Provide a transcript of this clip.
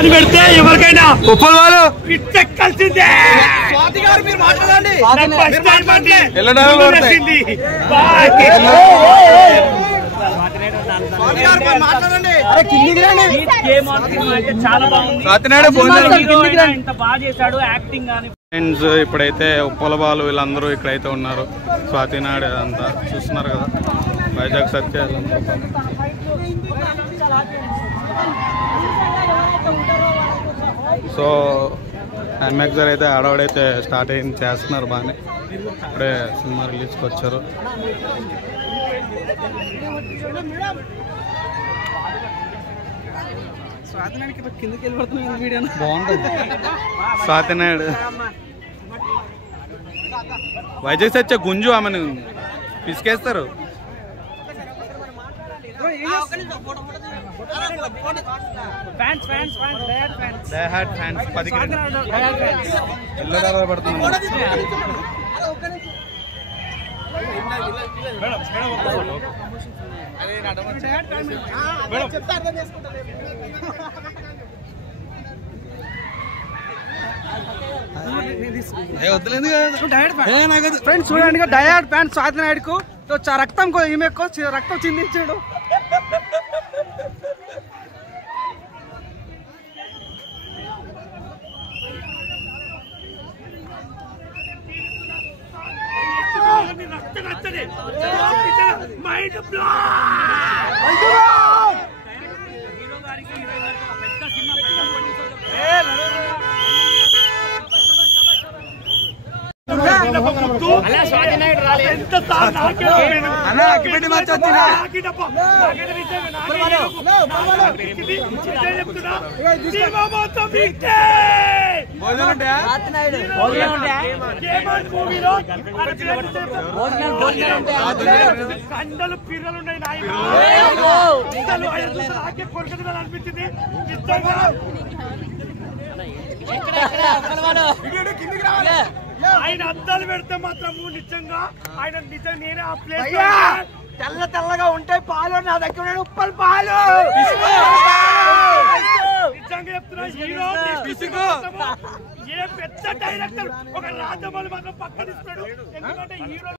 అని పెడితే ఎవరికైనా ఉప్పల్ వాళ్ళు పిచ్చెక్కాల్సిందే. చాలా బాగుంది. బాగా చేశాడు యాక్టింగ్ కానీ. ఫ్రెండ్స్ ఇప్పుడైతే ఉప్పల బాలు వీళ్ళందరూ ఇక్కడైతే ఉన్నారు. స్వాతినాడు అదంతా చూస్తున్నారు కదా. వైజాగ్ సత్య సో హ్యాండ్మ్యాక్సర్ అయితే ఆడవాడైతే స్టార్ట్ అయింది చేస్తున్నారు బాగానే. ఇప్పుడే సినిమా రిలీజ్కి వచ్చారు. బాగుంటుంది స్వాతినాడు. వైజాగ్ సత్య గుంజు ఆమెను పిసికేస్తారు. ఎల్లో పడుతుంది. ఫ్రెండ్స్ చూడండి, డయాడ్ ఫ్యాన్ స్వాతినాయుడుకు రక్తం ఈమె రక్తం చిందించాడు. కండలు పిల్లలున్నాయి అనిపించింది. ఆయన అద్దాలు పెడితే మాత్రం నిజంగా ఆయన నిజంగా నేనే ఆ ప్లేస్ తెల్ల తెల్లగా ఉంటాయి పాలు నా దగ్గర ఉప్పల్ పాలు నిజంగా చెప్తున్నా. హీరో ఏ పెద్ద డైరెక్టర్ ఒక రాజమౌళి మాత్రం పక్కనిస్తాడు. ఎందుకంటే హీరో